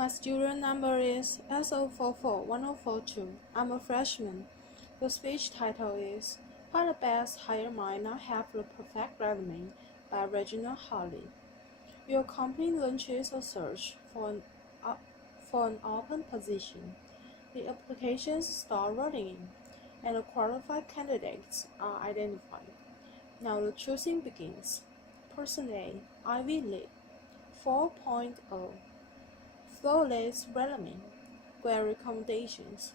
My student number is S0441042. I'm a freshman. The speech title is Why the Best Hire Might Not Have the Perfect Resume by Regina Hartley. Your company launches a search for an open position. The applications start rolling in, and the qualified candidates are identified. Now the choosing begins. Person A, Ivy League, 4.0. Flawless resume, great recommendations,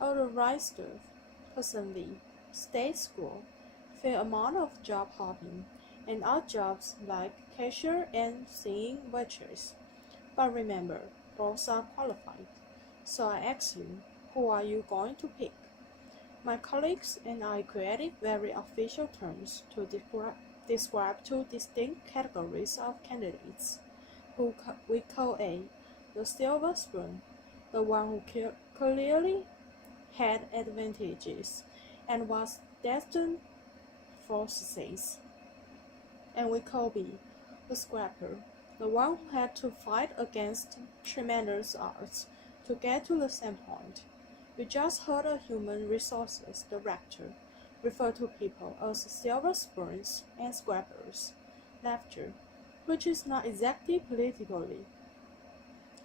all the right stuff. Person B, state school, fair amount of job hopping, and odd jobs like cashier and singing waitress. But remember, both are qualified. So I ask you, who are you going to pick? My colleagues and I created very official terms to describe two distinct categories of candidates, who we call A, the silver spoon, the one who clearly had advantages and was destined for success. And we call B, the scrapper, the one who had to fight against tremendous odds to get to the same point. We just heard a human resources director refer to people as silver spoons and scrappers, laughter, which is not exactly politically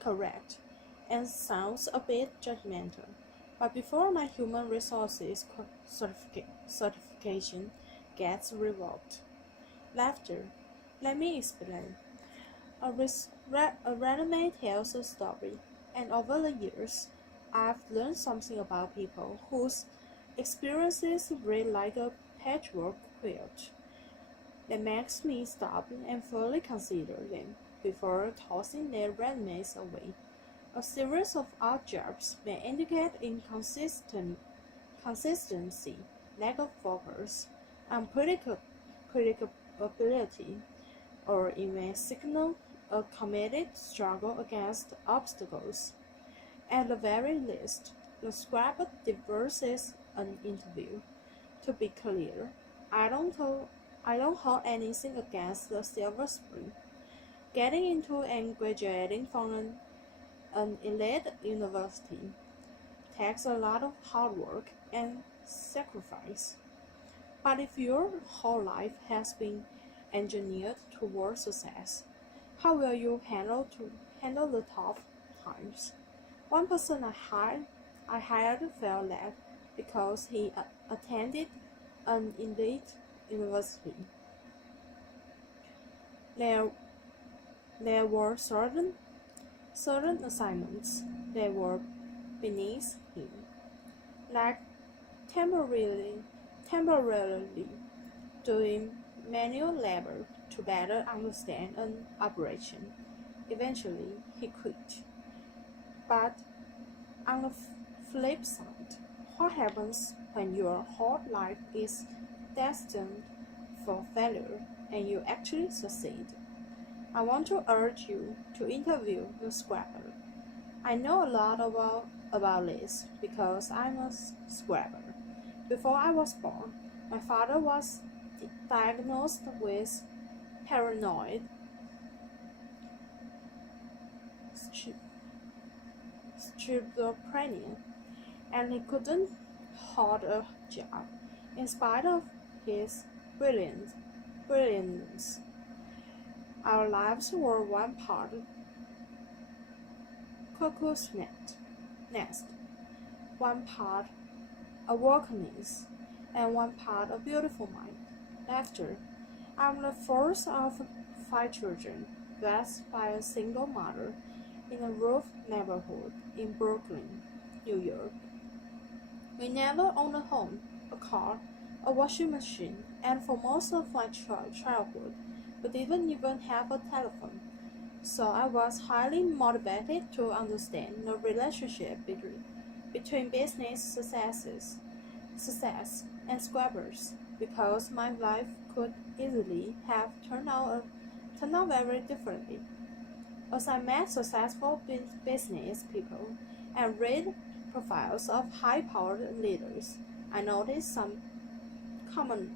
correct and sounds a bit judgmental. But before my human resources certification gets revoked, laughter, let me explain. A resume tells a story, and over the years, I've learned something about people whose experiences read like a patchwork quilt. That makes me stop and fully consider them before tossing their resumes away. A series of odd jobs may indicate inconsistency, lack of focus, unpredictability, or it may signal a committed struggle against obstacles. At the very least, the scrapper diverses an interview. To be clear, I don't hold anything against the silver spoon. Getting into and graduating from an elite university takes a lot of hard work and sacrifice. But if your whole life has been engineered towards success, how will you handle the tough times? One person I hired felt that because he attended an elite university, there were certain assignments that were beneath him, like temporarily doing manual labor to better understand an operation. Eventually, he quit. But on the flip side, what happens when your whole life is destined for failure and you actually succeed? I want to urge you to interview the scrapper. I know a lot about this because I'm a scrapper. Before I was born, my father was diagnosed with paranoid schizophrenia, and he couldn't hold a job in spite of his brilliance. Our lives were one part cuckoo's nest, one part awakenings, and one part a beautiful mind. Laughter. I'm the fourth of 5 children, raised by a single mother in a rough neighborhood in Brooklyn, New York. We never owned a home, a car, a washing machine, and for most of my childhood, we didn't even have a telephone. So I was highly motivated to understand the relationship between business success and scrappers, because my life could easily have turned out very differently. As I met successful business people and read profiles of high-powered leaders, I noticed some commonality.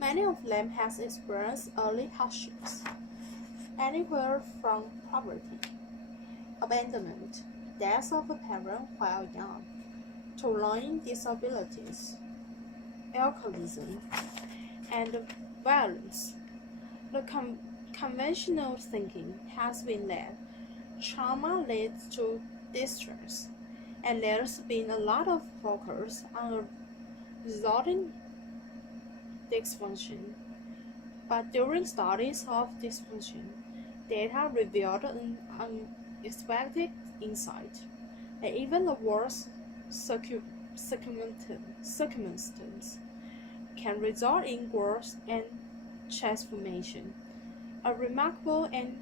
Many of them have experienced early hardships, anywhere from poverty, abandonment, death of a parent while young, to learning disabilities, alcoholism, and violence. The conventional thinking has been that trauma leads to distress, and there's been a lot of focus on the resulting dysfunction. But during studies of dysfunction, data revealed an unexpected insight that even the worst circumstances can result in growth and transformation. A remarkable and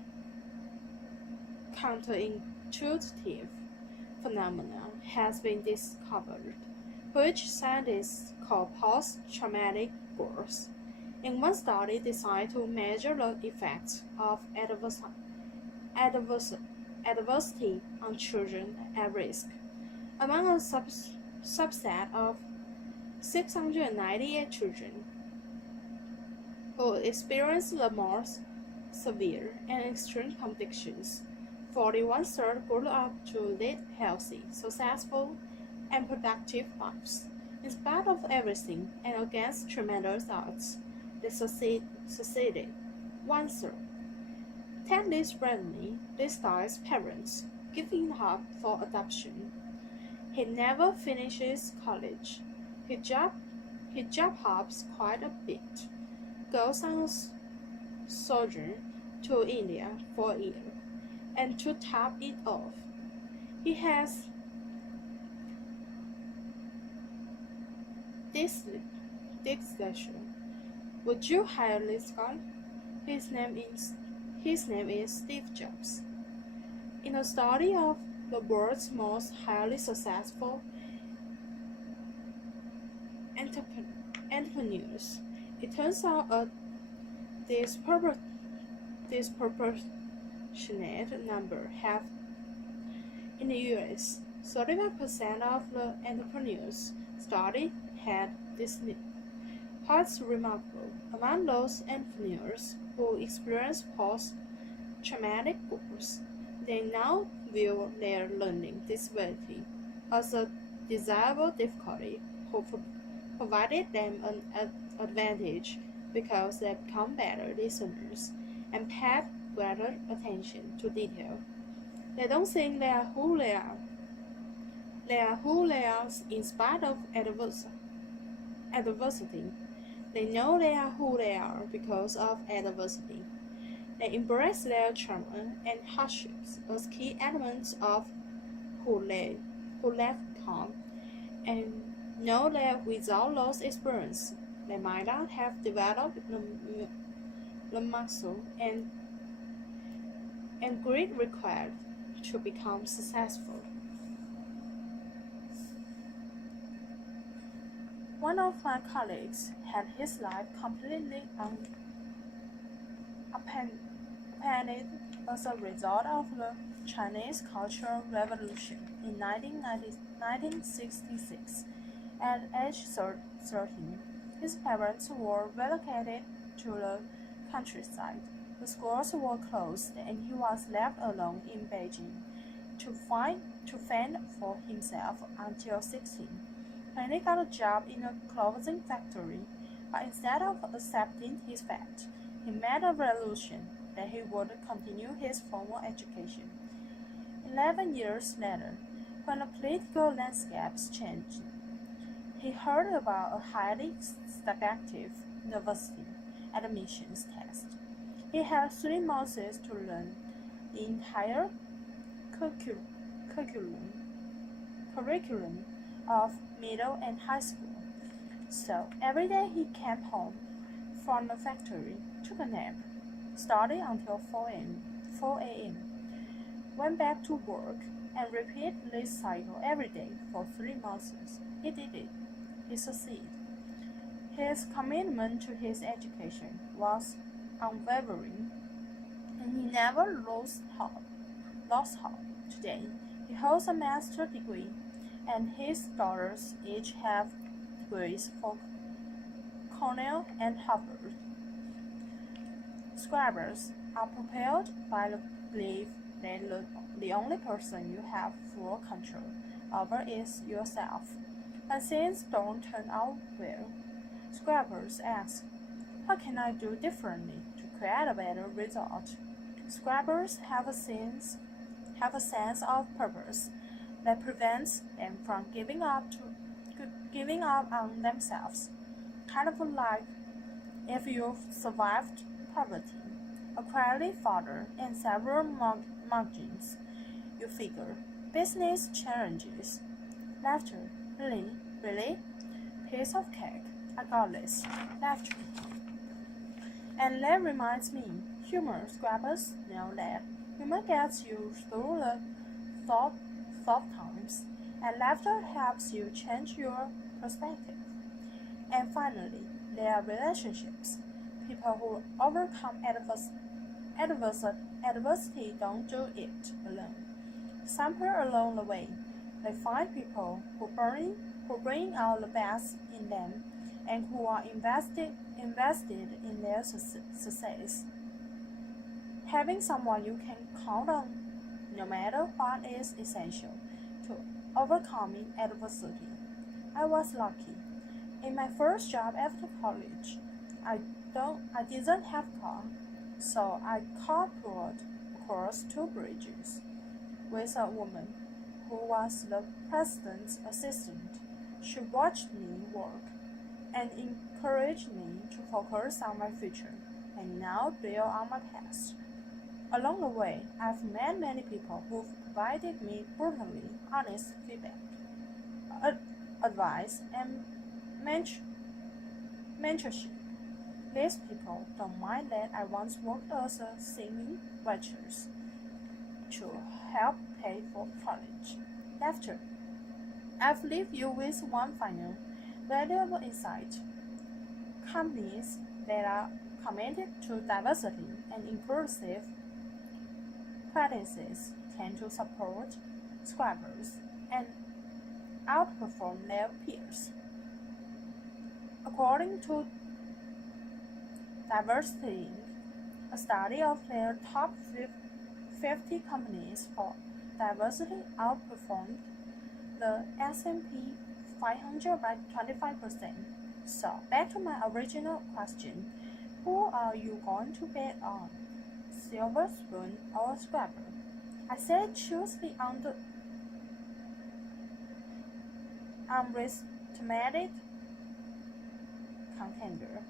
counterintuitive phenomenon has been discovered, which scientists call post-traumatic growth. In one study designed to measure the effects of adversity on children at risk, among a subset of 698 children who experienced the most severe and extreme conditions, 41% grew up to lead healthy, successful, and productive lives. In spite of everything and against tremendous odds, they succeeded. 1/3. Take this Bradley, this guy's parents, giving up for adoption. He never finishes college. He job hops quite a bit, goes on a sojourn to India for a year, and to top it off, he has dyslexia. Would you hire this guy? His name is Steve Jobs. In a study of the world's most highly successful entrepreneurs, it turns out a disproportionate number have in the US. 35% of the entrepreneurs studied had this need. What's remarkable, among those entrepreneurs who experience post-traumatic growth, they now view their learning disability as a desirable difficulty who provided them an advantage because they become better listeners and paid greater attention to detail. They don't think they are who they are. They are who they are in spite of adversity. They know they are who they are because of adversity. They embrace their trauma and hardships as key elements of who they become, and know that without those experiences, they might not have developed the muscle and grit required to become successful. One of my colleagues had his life completely upended as a result of the Chinese Cultural Revolution in 1966. At age 13, his parents were relocated to the countryside. The schools were closed and he was left alone in Beijing to fend for himself until 16. When he got a job in a clothing factory, but instead of accepting his fate, he made a resolution that he would continue his formal education. 11 years later, when the political landscapes changed, he heard about a highly selective university admissions test. He had 3 months to learn the entire curriculum of middle and high school. So every day he came home from the factory, took a nap, studied until 4 a.m., went back to work, and repeated this cycle every day for 3 months. He did it. He succeeded. His commitment to his education was unwavering, and he never lost hope. Today, he holds a master's degree, and his daughters each have degrees from Cornell and Harvard. Scrappers are propelled by the belief that the only person you have full control over is yourself. When things don't turn out well, Scrappers ask, what can I do differently to create a better result? Scrappers have a sense of purpose that prevents them from giving up on themselves. Kind of like if you've survived poverty, a crazy father, and several margins, you figure business challenges. Laughter, really? Piece of cake. I got this. Laughter. And that reminds me, humor Scrappers know that humor gets you through the tough times, and laughter helps you change your perspective. And finally, there are relationships. People who overcome adversity don't do it alone. Somewhere along the way, they find people who bring out the best in them and who are invested in their success. Having someone you can count on, no matter what, is essential to overcoming adversity. I was lucky. In my first job after college, I didn't have a car, so I carpooled across 2 bridges with a woman who was the president's assistant. She watched me work and encouraged me to focus on my future and now build on my past. Along the way, I've met many people who've provided me brutally honest feedback, advice, and mentorship. These people don't mind that I once worked as a singing waitress to help pay for college. Laughter. I've left you with one final, valuable insight. Companies that are committed to diversity and inclusive practices tend to support Scrappers and outperform their peers. According to Diversity, a study of their top 50 companies for diversity outperformed the S&P 500 by 25%. So, back to my original question, who are you going to bet on? Silver spoon or Scrapper? I said choose the underestimated contender.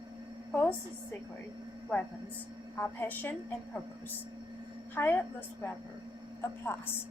Both secret weapons are passion and purpose. Hire the Scrapper. A plus.